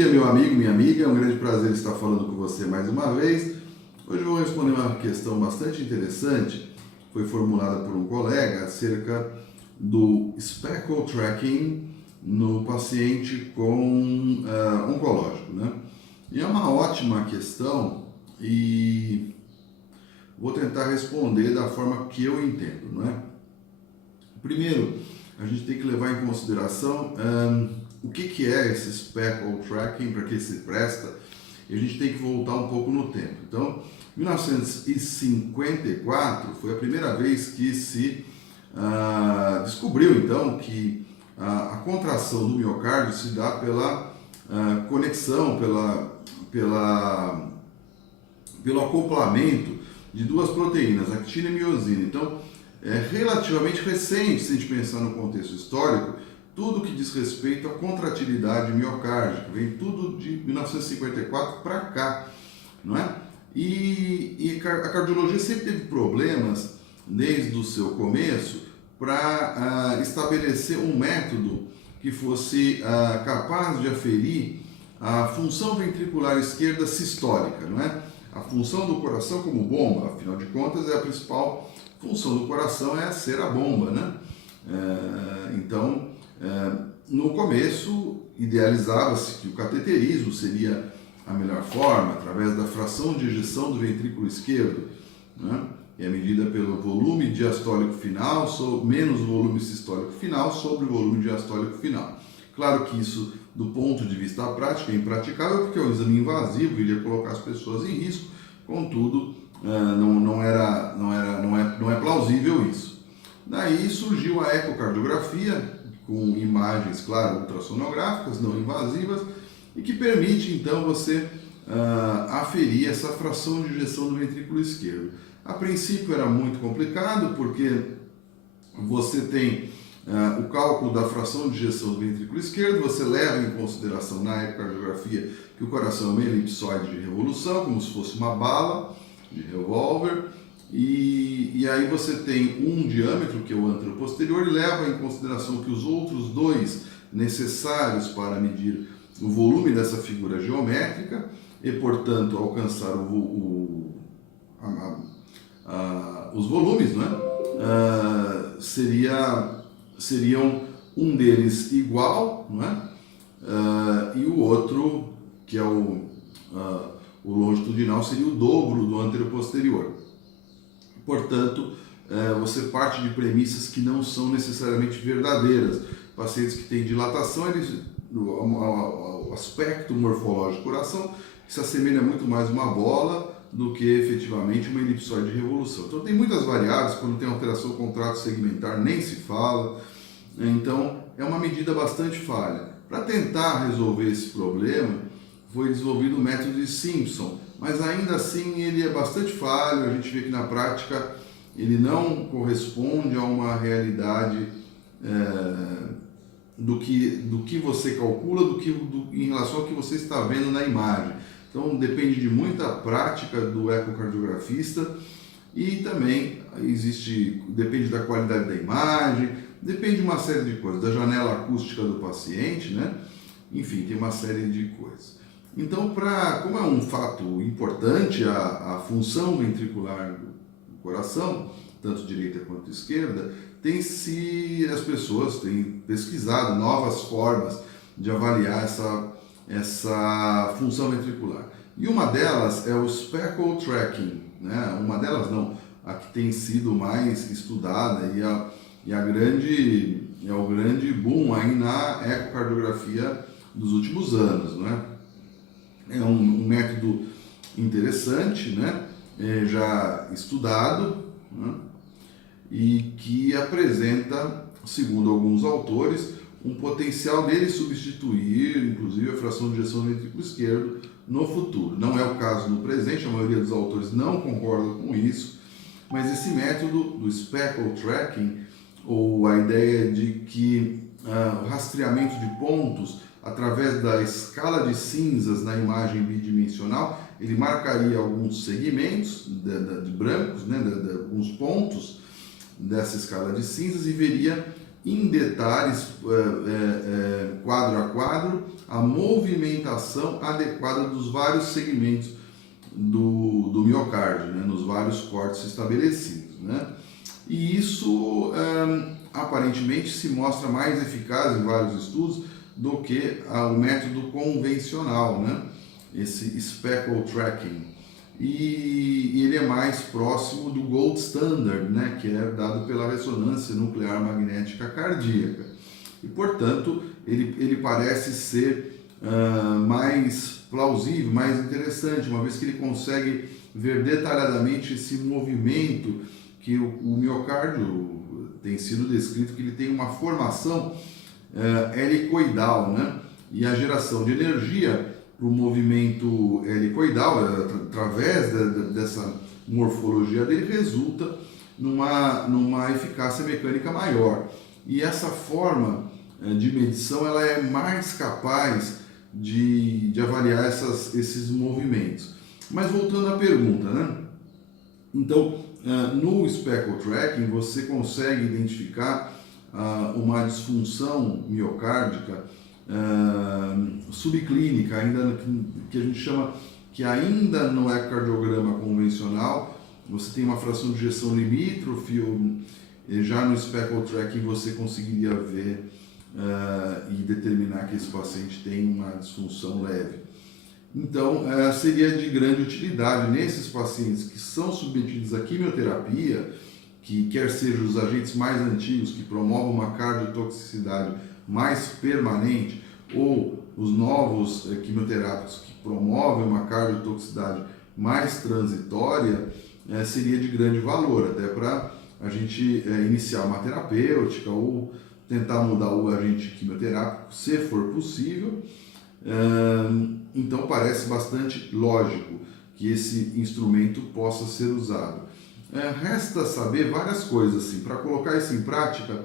Bom dia, meu amigo, minha amiga, é um grande prazer estar falando com você mais uma vez. Hoje eu vou responder uma questão bastante interessante, foi formulada por um colega acerca do speckle tracking no paciente com oncológico, né? E é uma ótima questão e vou tentar responder da forma que eu entendo, não é? Primeiro, a gente tem que levar em consideração o que é esse speckle tracking, para que se presta, e a gente tem que voltar um pouco no tempo. Então, 1954 foi a primeira vez que se descobriu então que a contração do miocárdio se dá pela conexão, pelo acoplamento de duas proteínas, actina e miosina. Então, é relativamente recente, se a gente pensar no contexto histórico, tudo que diz respeito à contratilidade miocárdica, vem tudo de 1954 para cá, não é? E a cardiologia sempre teve problemas, desde o seu começo, para estabelecer um método que fosse capaz de aferir a função ventricular esquerda sistólica, não é? A função do coração como bomba, afinal de contas, é a principal função do coração, é ser a bomba, né? Então, no começo, idealizava-se que o cateterismo seria a melhor forma, através da fração de ejeção do ventrículo esquerdo, né? Que é medida pelo volume diastólico final menos o volume sistólico final sobre o volume diastólico final. Claro que isso, do ponto de vista prático, é impraticável, porque é um exame invasivo, iria colocar as pessoas em risco, contudo, não é plausível isso. Daí surgiu a ecocardiografia, com imagens, claro, ultrassonográficas, não invasivas, e que permite então você aferir essa fração de ejeção do ventrículo esquerdo. A princípio era muito complicado, porque você tem o cálculo da fração de ejeção do ventrículo esquerdo, você leva em consideração na ecocardiografia que o coração é uma elipsoide de revolução, como se fosse uma bala de revólver, e aí você tem um diâmetro, que é o anteroposterior, e leva em consideração que os outros dois necessários para medir o volume dessa figura geométrica e, portanto, alcançar os volumes, não é? Seriam um deles igual, não é? E o outro, que é o longitudinal, seria o dobro do anteroposterior. Portanto, você parte de premissas que não são necessariamente verdadeiras. Pacientes que têm dilatação, o aspecto morfológico do coração se assemelha muito mais a uma bola do que efetivamente uma elipsoide de revolução. Então tem muitas variáveis, quando tem alteração do contrato segmentar nem se fala, então é uma medida bastante falha. Para tentar resolver esse problema, foi desenvolvido o método de Simpson, mas ainda assim ele é bastante falho, a gente vê que na prática ele não corresponde a uma realidade do que você calcula, em relação ao que você está vendo na imagem. Então depende de muita prática do ecocardiografista e também depende da qualidade da imagem, depende de uma série de coisas, da janela acústica do paciente, né? Enfim, tem uma série de coisas. Então, como é um fato importante a função ventricular do coração, tanto direita quanto esquerda, as pessoas têm pesquisado novas formas de avaliar essa função ventricular. E uma delas é o speckle tracking, né? Uma delas não, a que tem sido mais estudada e é o grande boom aí na ecocardiografia dos últimos anos, não é? É um método interessante, né? Já estudado, né? E que apresenta, segundo alguns autores, um potencial dele substituir, inclusive, a fração de ejeção do ventrículo esquerdo no futuro. Não é o caso no presente, a maioria dos autores não concorda com isso, mas esse método do speckle tracking, ou a ideia de que o rastreamento de pontos através da escala de cinzas na imagem bidimensional, ele marcaria alguns segmentos de brancos, né, alguns pontos dessa escala de cinzas, e veria em detalhes, quadro a quadro, a movimentação adequada dos vários segmentos do miocárdio, né, nos vários cortes estabelecidos, né? E isso aparentemente se mostra mais eficaz em vários estudos do que o método convencional, né? Esse speckle tracking. E ele é mais próximo do gold standard, né? Que é dado pela ressonância nuclear magnética cardíaca. E, portanto, ele parece ser mais plausível, mais interessante, uma vez que ele consegue ver detalhadamente esse movimento que o miocárdio tem sido descrito, que ele tem uma formação helicoidal, né? E a geração de energia para o movimento helicoidal, através dessa morfologia dele, resulta numa eficácia mecânica maior. E essa forma de medição ela é mais capaz de avaliar esses movimentos. Mas voltando à pergunta, né? Então, no speckle tracking você consegue identificar uma disfunção miocárdica subclínica, ainda que a gente chama que ainda não é cardiograma convencional. Você tem uma fração de ejeção limítrofe, ou já no speckle tracking você conseguiria ver e determinar que esse paciente tem uma disfunção leve. Então, seria de grande utilidade nesses pacientes que são submetidos à quimioterapia, que quer sejam os agentes mais antigos que promovam uma cardiotoxicidade mais permanente, ou os novos quimioterápicos que promovem uma cardiotoxicidade mais transitória, seria de grande valor, até para a gente iniciar uma terapêutica ou tentar mudar o agente quimioterápico, se for possível. Então parece bastante lógico que esse instrumento possa ser usado. Resta saber várias coisas assim, para colocar isso em prática,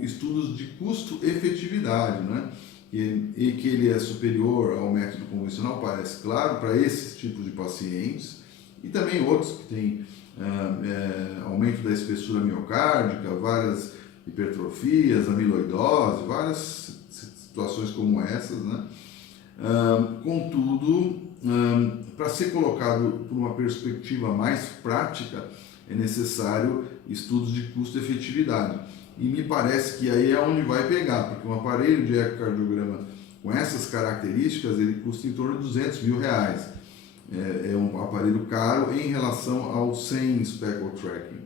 estudos de custo-efetividade, né? E que ele é superior ao método convencional, parece claro, para esses tipos de pacientes, e também outros que têm aumento da espessura miocárdica, várias hipertrofias, amiloidose, várias situações como essas, né? Contudo, para ser colocado por uma perspectiva mais prática, é necessário estudos de custo-efetividade. E me parece que aí é onde vai pegar, porque um aparelho de ecocardiograma com essas características, ele custa em torno de R$200 mil. É um aparelho caro em relação ao sem speckle tracking.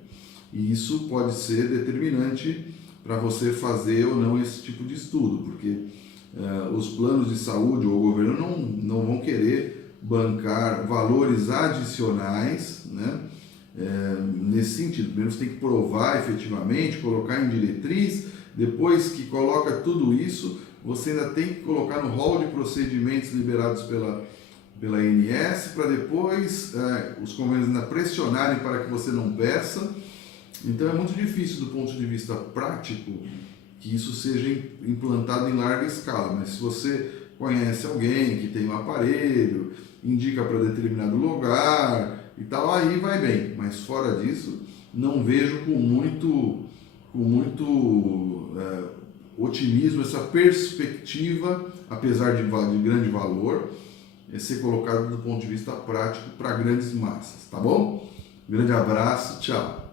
E isso pode ser determinante para você fazer ou não esse tipo de estudo, porque os planos de saúde ou o governo não vão querer bancar valores adicionais, né? Nesse sentido, primeiro você tem que provar efetivamente, colocar em diretriz, depois que coloca tudo isso, você ainda tem que colocar no rol de procedimentos liberados pela ANS, para depois os convênios ainda pressionarem para que você não peça. Então é muito difícil do ponto de vista prático que isso seja implantado em larga escala, mas se você conhece alguém que tem um aparelho, indica para determinado lugar e tal, aí vai bem, mas fora disso não vejo com muito otimismo essa perspectiva, apesar de grande valor, ser colocado do ponto de vista prático para grandes massas, tá bom? Grande abraço, tchau!